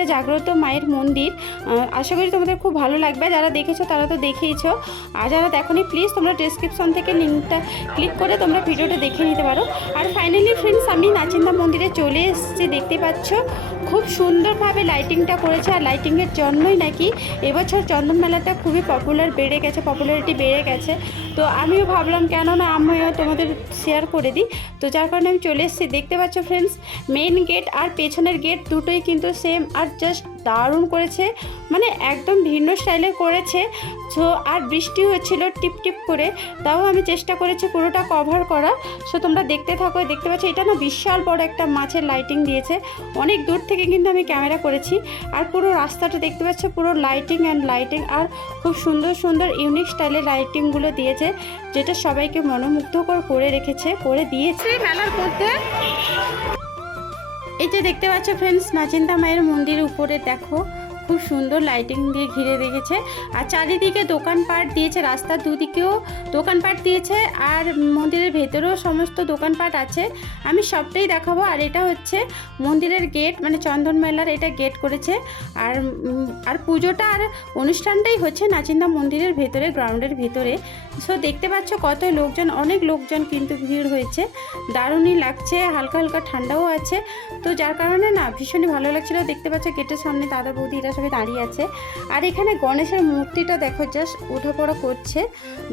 একটা জাগ্রত মায়ের মন্দির। আশা করি তোমাদের খুব ভালো লাগবে। যারা দেখেছ তারা তো দেখেইছো। আর যারা দেখোনি প্লিজ তোমরা ডিসক্রিপশন থেকে লিঙ্কটা ক্লিক করে তোমরা ভিডিওটা দেখে নিতে পারো। আর ফাইনালি ফ্রেন্ডস আমি নাচিন্দা মন্দিরে চলে এসেছি, দেখতে পাচ্ছ। খুব সুন্দরভাবে লাইটিংটা করেছে। আর লাইটিংয়ের জন্যই নাকি এবছর চন্দন মেলাটা খুবই পপুলার বেড়ে গেছে পপুলারিটি বেড়ে গেছে। তো আমিও ভাবলাম, কেন না আমিও তোমাদের শেয়ার করে দিই। তো যার কারণে আমি চলে এসেছি। দেখতে পাচ্ছ ফ্রেন্ডস মেইন গেট আর পেছনের গেট দুটোই কিন্তু সেম আর জাস্ট দারুণ করেছে। মানে একদম ভিন্ন স্টাইলে করেছে। সো আর বৃষ্টি হচ্ছিল টিপ টিপ করে। তাও আমি চেষ্টা করেছি পুরোটা কভার করা। সো তোমরা দেখতে থাকো, দেখতে পাচ্ছ এটা না বিশাল বড় একটা মাছের লাইটিং দিয়েছে। অনেক দূর থেকে কিন্তু আমি ক্যামেরা করেছি। আর পুরো রাস্তাটা দেখতে পাচ্ছ, পুরো লাইটিং অ্যান্ড লাইটিং আর খুব সুন্দর সুন্দর ইউনিক স্টাইলের লাইটিংগুলো দিয়েছে। যেটা সবাইকে মনোমুগ্ধকর করে রেখেছে করে দিয়েছে। মেলার মধ্যে এই যে দেখতে পাচ্ছ ফ্রেন্ডস নাচিন্তা মায়ের মন্দির উপরে দেখো। খুব সুন্দর লাইটিং দিয়ে ঘিরে রেখেছে। আর চারিদিকে দোকানপাট দিয়েছে, রাস্তার দুদিকেও দোকানপাট দিয়েছে, আর মন্দিরের ভেতরেও সমস্ত দোকানপাট আছে। আমি সবটাই দেখাবো, আর এটা হচ্ছে মন্দিরের গেট মানে চন্দন মেলার এটা গেট করেছে। আর আর পুজোটা আর অনুষ্ঠানটাই হচ্ছে নাচিন্দা মন্দিরের ভেতরে গ্রাউন্ডের ভেতরে। সো দেখতে পাচ্ছ কত লোকজন, অনেক লোকজন কিন্তু ভিড় হয়েছে। দারুণই লাগছে, হালকা হালকা ঠান্ডাও আছে। তো যার কারণে না, ভীষণই ভালো লাগছিল। দেখতে পাচ্ছ গেটের সামনে দাদা বৌদিরা সবাই দাঁড়িয়ে আছে। আর এখানে গণেশের মূর্তিটা দেখো জাস্ট ওঠাপড়া করছে।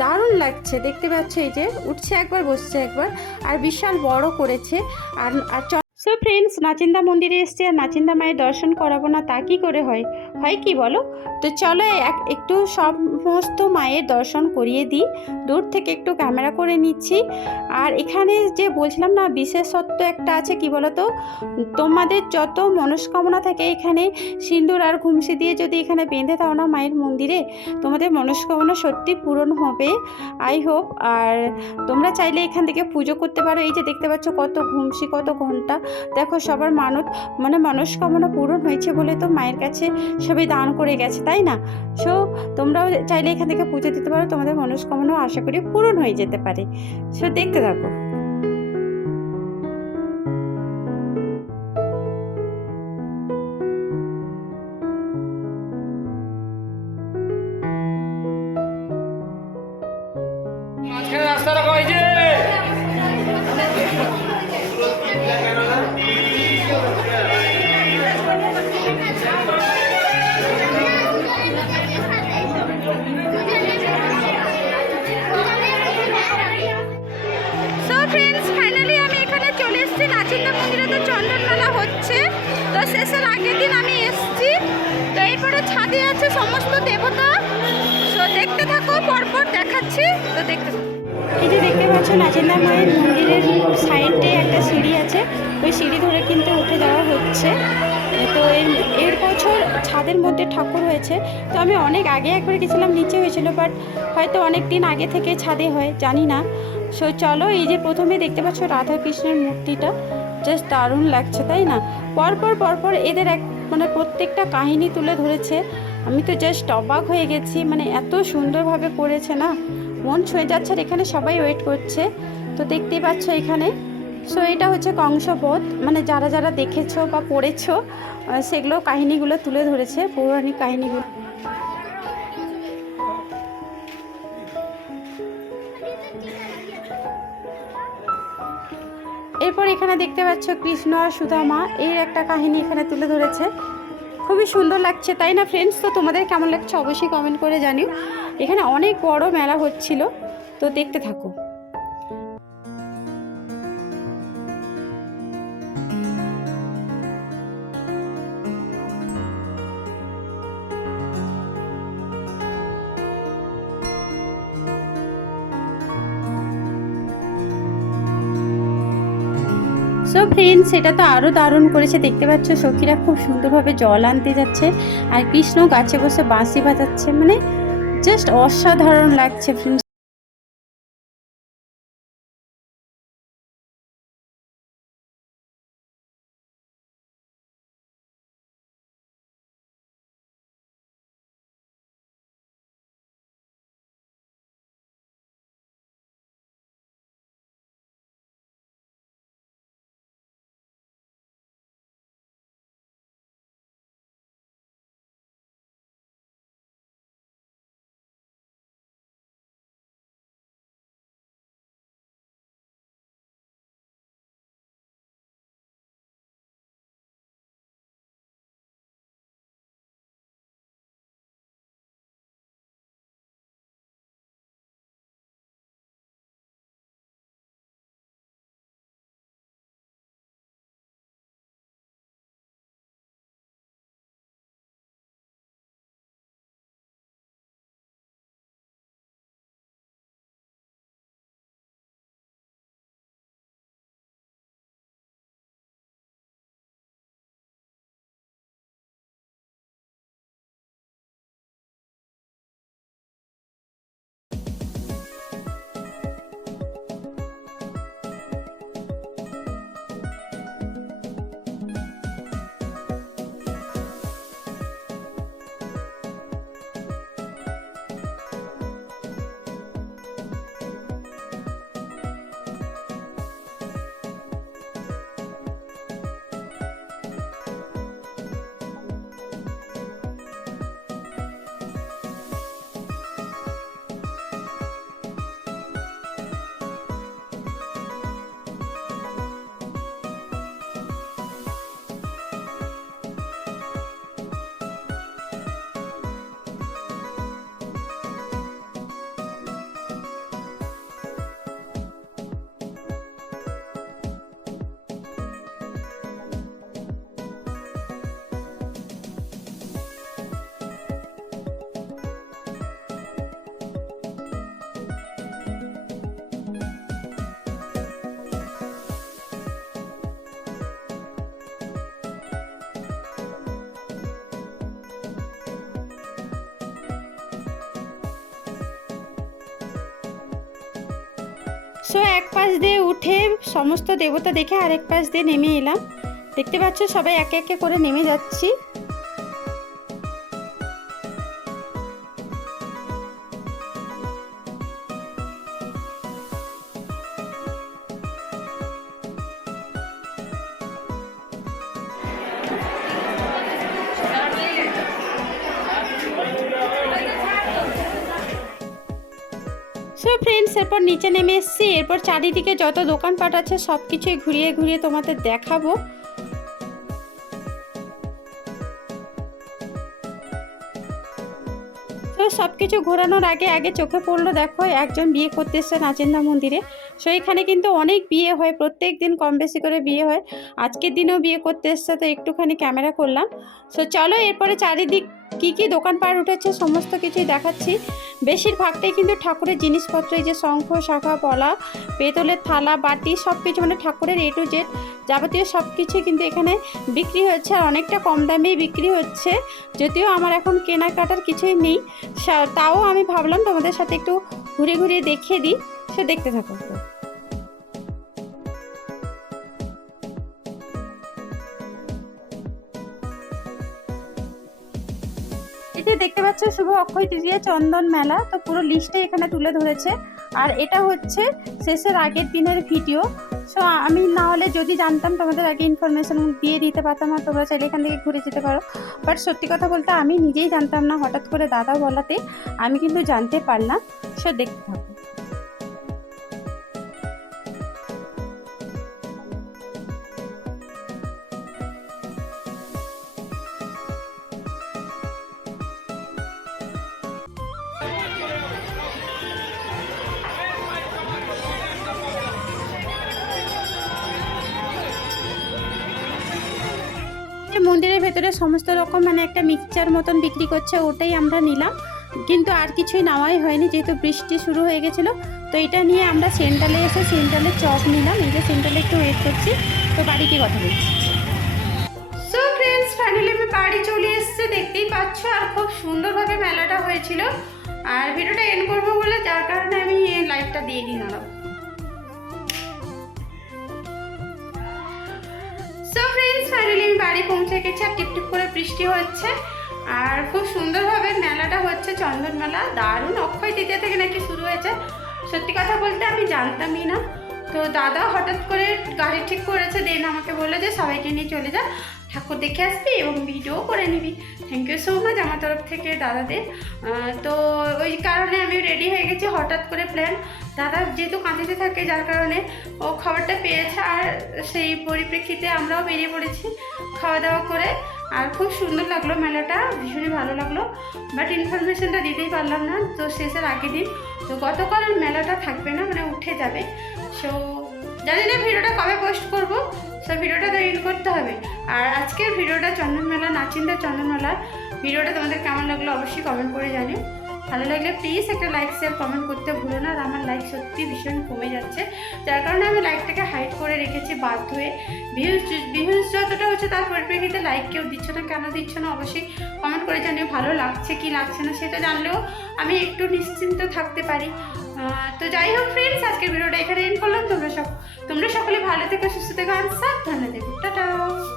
দারুণ লাগছে, দেখতে পাচ্ছ এই যে, উঠছে একবার, বসছে একবার, আর বিশাল বড় করেছে। আর আর সো ফ্রেন্ডস নাচিন্দা মন্দিরে এসছে আর নাচিন্দা মায়ের দর্শন করাবো না, তা কি করে হয়? হয় কি বলো? তো চলো এক, একটু সমস্ত মায়ের দর্শন করিয়ে দিই। দূর থেকে একটু ক্যামেরা করে নিচ্ছি। আর এখানে যে বলছিলাম না, বিশেষত্ব একটা আছে কি বলো তো? তোমাদের যত মনস্কামনা থাকে এখানে, সিঁদুর আর ঘুমসি দিয়ে যদি এখানে বেঁধে দাও না মায়ের মন্দিরে, তোমাদের মনস্কামনা সত্যি পূরণ হবে। আই হোপ আর তোমরা চাইলে এখান থেকে পুজো করতে পারো। এই যে দেখতে পাচ্ছ কত ঘুমসি, কত ঘণ্টা। দেখো সবার মানত মানে মনস্কামনা পূরণ হয়েছে বলে তো মায়ের কাছে সবাই দান করে গেছে, তাই না? সো তোমরাও চাইলে এখান থেকে পুজো দিতে পারো, তোমাদের মনস্কামনাও আশা করি পূরণ হয়ে যেতে পারে। সো দেখতে থাকো। এরপরে ছাদে আছে সমস্ত দেবতা। তো দেখতে থাকো, পরপর দেখাচ্ছি। তো দেখতে এই যে দেখতে পাচ্ছ নাচেন্দা মায়ের মন্দিরের সাইডে একটা সিঁড়ি আছে। ওই সিঁড়ি ধরে কিন্তু উঠে যাওয়া হচ্ছে। তো এর বছর ছাদের মধ্যে ঠাকুর হয়েছে। তো আমি অনেক আগে একবার গেছিলাম, নিচে হয়েছিল বাট হয়তো অনেক দিন আগে থেকে ছাদে হয়, জানি না। সো চলো, এই যে প্রথমে দেখতে পাচ্ছ রাধা কৃষ্ণের মূর্তিটা। জাস্ট দারুণ লাগছে, তাই না? পরপর পরপর এদের এক মানে প্রত্যেকটা কাহিনী তুলে ধরেছে। আমি তো জাস্ট অবাক হয়ে গেছি মানে এত সুন্দরভাবে করেছে না? মন ছুঁয়ে যাচ্ছে আর এখানে সবাই ওয়েট করছে। তো দেখতেই পাচ্ছ এখানে। সো এটা হচ্ছে কংসবোধ মানে যারা যারা দেখেছ বা পড়েছো সেগুলো কাহিনীগুলো তুলে ধরেছে, পৌরাণিক কাহিনীগুলো। এরপর এখানে দেখতে পাচ্ছ কৃষ্ণ আর সুদামা এর একটা কাহিনী এখানে তুলে ধরেছে। খুবই সুন্দর লাগছে, তাই না ফ্রেন্ডস তো তোমাদের কেমন লাগছে অবশ্যই কমেন্ট করে জানিও। এখানে অনেক বড় মেলা হচ্ছিল, তো দেখতে থাকো। সো ফ্রেন্ডস সেটা তো আরও দারুণ করেছে। দেখতে পাচ্ছ, সখীরা খুব সুন্দরভাবে জল আনতে যাচ্ছে আর কৃষ্ণ গাছে বসে বাঁশি বাজাচ্ছে। মানে জাস্ট অসাধারণ লাগছে ফ্রেন্ডস সো এক পাশ দিয়ে উঠে সমস্ত দেবতা দেখে আরেক পাশ দিয়ে নেমে এলাম। দেখতে পাচ্ছ সবাই একে একে করে নেমে যাচ্ছি। এরপর নিচে নেমে এসেছি, এরপর চারিদিকে যত দোকানপাট আছে সব কিছুই ঘুরিয়ে ঘুরিয়ে তোমাদের দেখাবো। তো সব কিছু ঘোরানোর আগে আগে চোখে পড়ল, দেখো একজন বিয়ে করতে এসছে নাচেন্দা মন্দিরে। সো এখানে কিন্তু অনেক বিয়ে হয়, প্রত্যেক দিন কম বেশি করে বিয়ে হয়। আজকের দিনেও বিয়ে করতে এসছে, তো একটুখানি ক্যামেরা করলাম। সো চলো এরপরে চারিদিক কী কী দোকানপাট উঠেছে, সমস্ত কিছুই দেখাচ্ছি। বেশিরভাগটাই কিন্তু ঠাকুরের জিনিসপত্র, এই যে শঙ্খ, শাখা, পলা, পেতলের থালা, বাটি, সব কিছু মানে ঠাকুরের এ টু জেড যাবতীয় সব কিছুই কিন্তু এখানে বিক্রি হচ্ছে আর অনেকটা কম দামেই বিক্রি হচ্ছে। যদিও আমার এখন কেনাকাটার কিছুই নেই তাও আমি ভাবলাম তোমাদের সাথে একটু ঘুরে ঘুরে দেখিয়ে দিই, সে দেখতে থাকো। এই যে দেখতে পাচ্ছ, শুভ অক্ষয় তৃতীয়া চন্দন মেলা। তো পুরো লিস্টে এখানে তুলে ধরেছে। আর এটা হচ্ছে শেষের আগের দিনের ভিডিও সো আমি না হলে যদি জানতাম, তোমাদের আগে ইনফরমেশন দিয়ে দিতে পারতাম আর তোমরা চাইলে এখান থেকে ঘুরে যেতে পারো। বাট সত্যি কথা বলতে আমি নিজেই জানতাম না, হঠাৎ করে দাদা বলাতে। আমি কিন্তু জানতে পারলাম। সে দেখতে থাকো। ভেতরে সমস্ত রকম মানে একটা মিক্সচার মতন বিক্রি করছে, ওটাই আমরা নিলাম। কিন্তু আর কিছুই নেওয়াই হয়নি, যেহেতু বৃষ্টি শুরু হয়ে গেছিল। তো এটা নিয়ে আমরা সেন্ট্রালে এসে সেন্ট্রালে চপ নিলাম, এই যে সেন্ট্রালে একটু ওয়েট করছি। তো বাড়িতে কথা বলছি। সো আমি বাড়ি চলে এসেছি, দেখতেই আর খুব সুন্দরভাবে মেলাটা হয়েছিল। আর ভিডিওটা এন্ড করব বলে, যার কারণে আমি লাইভটা দিয়ে দিই আমি পৌঁছে গেছে আর টিপটিপ করে বৃষ্টি হচ্ছে। আর খুব সুন্দরভাবে মেলাটা হচ্ছে, চন্দন মেলা। দারুণ অক্ষয় তৃতীয়া থেকে নাকি শুরু হয়েছে। সত্যি কথা বলতে আমি জানতামই না। তো দাদা হঠাৎ করে গাড়ি ঠিক করেছে, দেন আমাকে বলে যে সবাইকে নিয়ে চলে যা। ঠাকুর দেখে আসবি এবং ভিডিও করে নিবি। থ্যাংক ইউ সো মাচ আমার তরফ থেকে দাদাদের। তো ওই কারণে আমি রেডি হয়ে গেছি হঠাৎ করে প্ল্যান দাদা যেহেতু কাঁদিতে থাকে, যার কারণে ও খাবারটা পেয়েছে আর সেই পরিপ্রেক্ষিতে আমরাও বেরিয়ে পড়েছি খাওয়া দাওয়া করে। আর খুব সুন্দর লাগল মেলাটা, ভীষণই ভালো লাগল। বাট ইনফরমেশনটা দিতেই পারলাম না। তো শেষের আগের দিন, তো গতকাল মেলাটা থাকবে না মানে উঠে যাবে। সো জানি না ভিডিওটা কবে পোস্ট করব সো ভিডিওটা তো এন্ড করতে হবে। আর আজকের ভিডিওটা চন্দন মেলা নাচিন্দা চন্দন ভিডিওটা তোমাদের কেমন লাগল অবশ্যই কমেন্ট করে জানিও। ভালো লাগলে প্লিজ একটা লাইক শেয়ার কমেন্ট করতে ভুলো না। আর আমার লাইক সত্যি ভীষণ কমে যাচ্ছে। যার কারণে আমি লাইকটাকে হাইড করে রেখেছি বাধ্য হয়ে। ভিউজ ভিউজ যতটা হচ্ছে তার পরিপ্রেক্ষিতে লাইক কেউ দিচ্ছ না, কেন দিচ্ছ না অবশ্যই কমেন্ট করে জানিও। ভালো লাগছে কি লাগছে না সেটা জানলেও আমি একটু নিশ্চিন্ত থাকতে পারি। তো যাই হোক ফ্রেন্ডস আজকের ভিডিওটা এখানে এন্ড করলাম। তোমরা সব তোমরা সকলে ভালো থেকো, সুস্থ থেকো সাবধানে থেকো। টাটা।